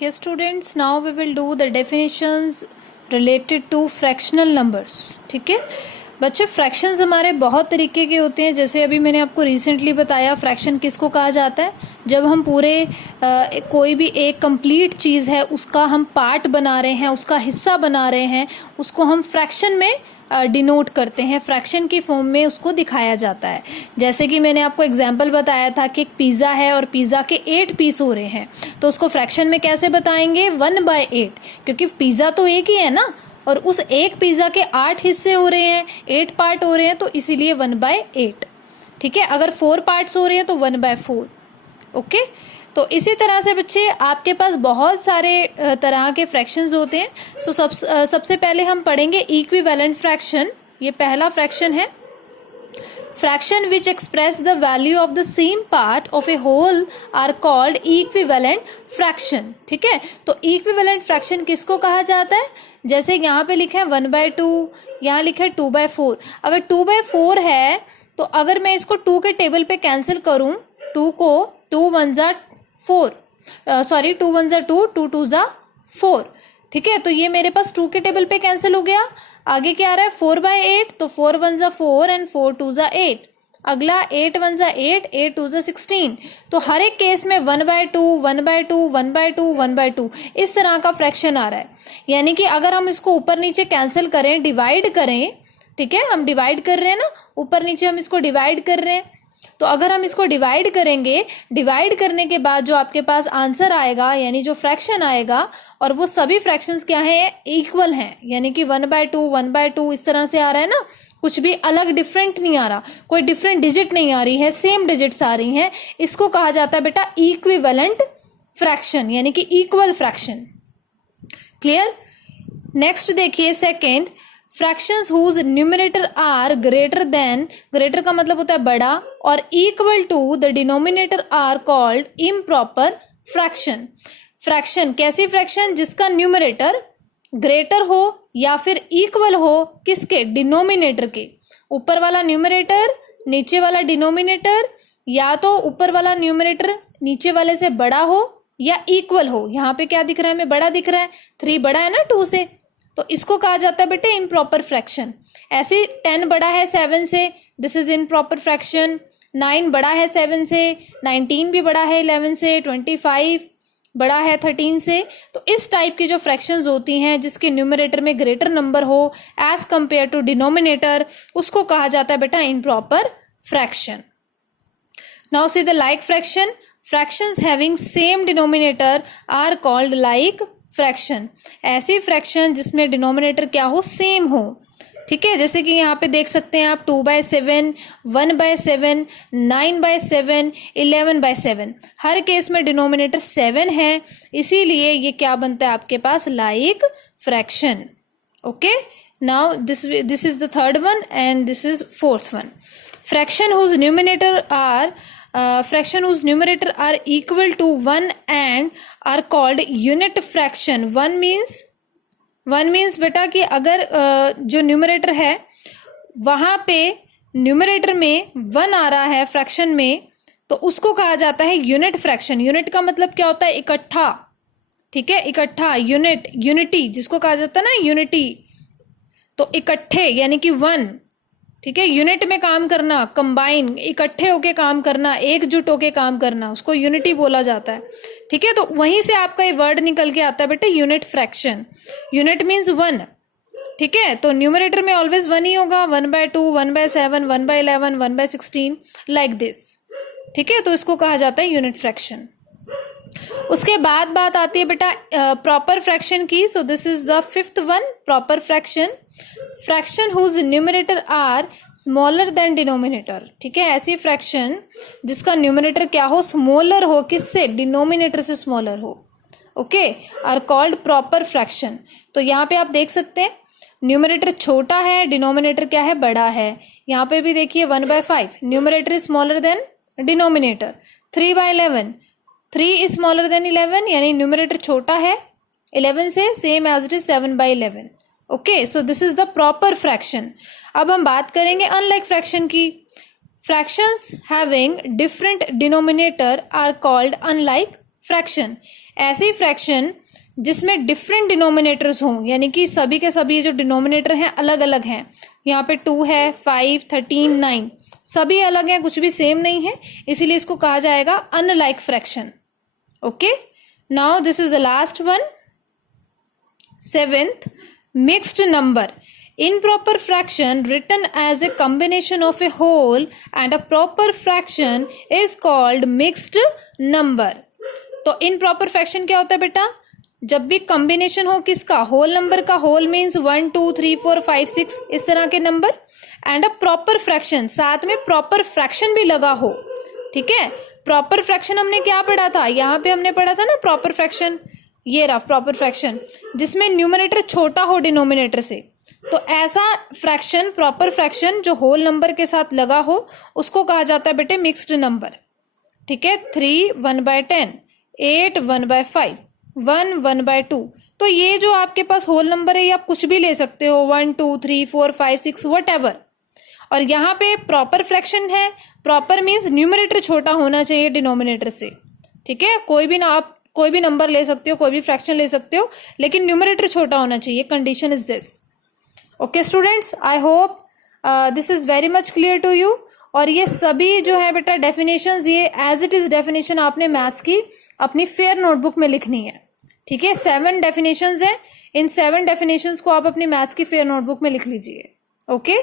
Here students, now we will do the definitions related to fractional numbers. ठीक है बच्चे, fractions हमारे बहुत तरीके के होते हैं. जैसे अभी मैंने आपको रिसेंटली बताया फ्रैक्शन किसको कहा जाता है. जब हम पूरे कोई भी एक कंप्लीट चीज़ है उसका हम पार्ट बना रहे हैं, उसका हिस्सा बना रहे हैं, उसको हम फ्रैक्शन में डिनोट करते हैं, फ्रैक्शन की फॉर्म में उसको दिखाया जाता है. जैसे कि मैंने आपको एग्जांपल बताया था कि एक पिज़्ज़ा है और पिज़्ज़ा के 8 पीस हो रहे हैं, तो उसको फ्रैक्शन में कैसे बताएंगे 1/8, क्योंकि पिज़्ज़ा तो एक ही है ना, और उस एक पिज़्ज़ा के 8 हिस्से हो रहे हैं, 8 पार्ट हो रहे हैं, तो इसीलिए 1/8. ठीक है, अगर 4 पार्ट्स हो रहे हैं तो 1/4. ओके, तो इसी तरह से बच्चे आपके पास बहुत सारे तरह के फ्रैक्शंस होते हैं. सो सबसे पहले हम पढ़ेंगे इक्विवेलेंट फ्रैक्शन. ये पहला फ्रैक्शन है. Fraction which express the value of the same part of a whole are called equivalent fraction. ठीक है, तो इक्विवेलेंट फ्रैक्शन किसको कहा जाता है. जैसे यहाँ पे लिखा है 1/2, यहाँ लिखा है 2/4. अगर 2/4 है तो अगर मैं इसको 2 के टेबल पे कैंसिल करूं, 2 को 2 1 जा 4, सॉरी 2 1 जा 2, 2 2 जा 4. ठीक है, तो ये मेरे पास 2 के टेबल पे कैंसिल हो गया. आगे क्या आ रहा है 4/8, तो 4 1 जा 4 एंड 4 2 जा 8. अगला 8 1 जा 8, 8 2 जा 16. तो हर एक केस में 1/2 1/2 1/2 1/2 इस तरह का फ्रैक्शन आ रहा है. यानी कि अगर हम इसको ऊपर नीचे कैंसिल करें, डिवाइड करें, ठीक है, हम डिवाइड कर रहे हैं ना, ऊपर नीचे हम इसको डिवाइड कर रहे हैं, तो अगर हम इसको डिवाइड करेंगे, डिवाइड करने के बाद जो आपके पास आंसर आएगा यानी जो फ्रैक्शन आएगा, और वो सभी फ्रैक्शंस क्या हैं, इक्वल हैं. यानी कि 1/2 1/2 इस तरह से आ रहा है ना, कुछ भी अलग डिफरेंट नहीं आ रहा, कोई डिफरेंट डिजिट नहीं आ रही है, सेम डिजिट्स आ रही हैं. इसको कहा जाता है बेटा इक्विवेलेंट फ्रैक्शन, यानी कि इक्वल फ्रैक्शन. क्लियर. नेक्स्ट देखिए second, fractions whose numerator are greater than, greater का मतलब होता है बड़ा, और equal to the denominator are called improper fraction. Fraction कैसी फ्रैक्शन, जिसका न्यूमरेटर ग्रेटर हो या फिर इक्वल हो किसके, डिनोमिनेटर के. ऊपर वाला न्यूमरेटर, नीचे वाला डिनोमिनेटर, या तो ऊपर वाला न्यूमरेटर नीचे वाले से बड़ा हो या इक्वल हो. यहाँ पे क्या दिख रहा है, हमें बड़ा दिख रहा है, 3 बड़ा है ना 2 से, तो इसको कहा जाता है बेटे इम्प्रॉपर फ्रैक्शन. ऐसे 10 बड़ा है 7 से, दिस इज इम्प्रॉपर फ्रैक्शन. 9 बड़ा है 7 से, 19 भी बड़ा है 11 से, 25 बड़ा है 13 से. तो इस टाइप की जो फ्रैक्शंस होती हैं जिसके न्यूमरेटर में ग्रेटर नंबर हो एज कंपेयर टू डिनोमिनेटर, उसको कहा जाता है बेटा improper fraction. Now see the like fraction. Fractions having same denominator are called like fraction. ऐसी फ्रैक्शन जिसमें डिनोमिनेटर क्या हो, सेम हो. ठीक है, जैसे कि यहाँ पे देख सकते हैं आप 2/7, 1/7, 9/7, 11/7. हर केस में डिनोमिनेटर 7 है, इसीलिए ये क्या बनता है आपके पास, like fraction. Okay, now this is the third one and this is fourth one. Fraction whose numerator are fraction whose numerator are equal to 1 and are called unit fraction. 1 means बेटा कि अगर जो न्यूमरेटर है वहां पे numerator में 1 आ रहा है फ्रैक्शन में, तो उसको कहा जाता है यूनिट फ्रैक्शन. यूनिट का मतलब क्या होता है, इकट्ठा. ठीक है, इकट्ठा, यूनिट, यूनिटी जिसको कहा जाता है ना, यूनिटी, तो इकट्ठे यानी कि 1. ठीक है, यूनिट में काम करना, कंबाइन, इकट्ठे होके काम करना, एकजुट होके काम करना, उसको यूनिटी बोला जाता है. ठीक है, तो वहीं से आपका ये वर्ड निकल के आता है बेटा यूनिट फ्रैक्शन. Unit means 1. ठीक है, तो न्यूमरेटर में ऑलवेज 1 ही होगा, 1/2 1/7 1/11 1/16 लाइक दिस. ठीक है, तो इसको कहा जाता है यूनिट फ्रैक्शन. उसके बाद बात आती है बेटा प्रॉपर फ्रैक्शन की. So this is the fifth one, proper fraction. Fraction whose numerator are smaller than denominator. ठीक है, ऐसी फ्रैक्शन जिसका न्यूमरेटर क्या हो, स्मॉलर हो, किससे, डिनोमिनेटर से स्मॉलर हो. Okay, are called proper fraction. तो यहाँ पे आप देख सकते हैं न्यूमरेटर छोटा है, डिनोमिनेटर क्या है, बड़ा है. यहाँ पे भी देखिए 1/5, numerator is smaller than denominator. 3/11, 3 is smaller than 11, यानी न्यूमरेटर छोटा है 11 से, same as it is 7/11. Okay, so this is the proper fraction. अब हम बात करेंगे अनलाइक फ्रैक्शन की. Fractions having different denominator are called unlike fraction, ऐसी फ्रैक्शन जिसमें डिफरेंट डिनोमिनेटर्स हों, यानी कि सभी के सभी जो डिनोमिनेटर हैं अलग अलग हैं। यहाँ पे 2 है, 5, 13, 9 सभी अलग हैं, कुछ भी सेम नहीं है, इसीलिए इसको कहा जाएगा unlike fraction. Okay, now this is the last one, 7th, mixed number. Improper fraction written as a combination of a whole and a proper fraction is called mixed number। तो improper fraction क्या होता है बेटा? जब भी combination हो किसका, whole number का, होल मीन्स 1 2 3 4 5 6 इस तरह के number, and a proper fraction, साथ में प्रॉपर फ्रैक्शन भी लगा हो। ठीक है, प्रॉपर फ्रैक्शन हमने क्या पढ़ा था, यहाँ पे हमने पढ़ा था ना प्रॉपर फ्रैक्शन, ये रहा प्रॉपर फ्रैक्शन जिसमें न्यूमरेटर छोटा हो डिनोमिनेटर से। तो ऐसा फ्रैक्शन, प्रॉपर फ्रैक्शन जो होल नंबर के साथ लगा हो, उसको कहा जाता है बेटे मिक्स्ड नंबर। ठीक है, 3 1/10, 8 1/5, 1 1/2। तो ये जो आपके पास होल नंबर है, ये आप कुछ भी ले सकते हो, 1 2 3 4 5 6 वट। और यहाँ पे प्रॉपर फ्रैक्शन है, प्रॉपर मीन्स न्यूमरेटर छोटा होना चाहिए डिनोमिनेटर से। ठीक है, कोई भी ना, आप कोई भी नंबर ले सकते हो, कोई भी फ्रैक्शन ले सकते हो, लेकिन न्यूमरेटर छोटा होना चाहिए, condition is this. Okay students, I hope this is very much clear to you. और ये सभी जो है बेटा डेफिनेशंस, ये एज इट इज डेफिनेशन आपने मैथ्स की अपनी फेयर नोटबुक में लिखनी है। ठीक है, 7 डेफिनेशंस हैं, इन 7 डेफिनेशंस को आप अपनी मैथ्स की फेयर नोटबुक में लिख लीजिए। ओके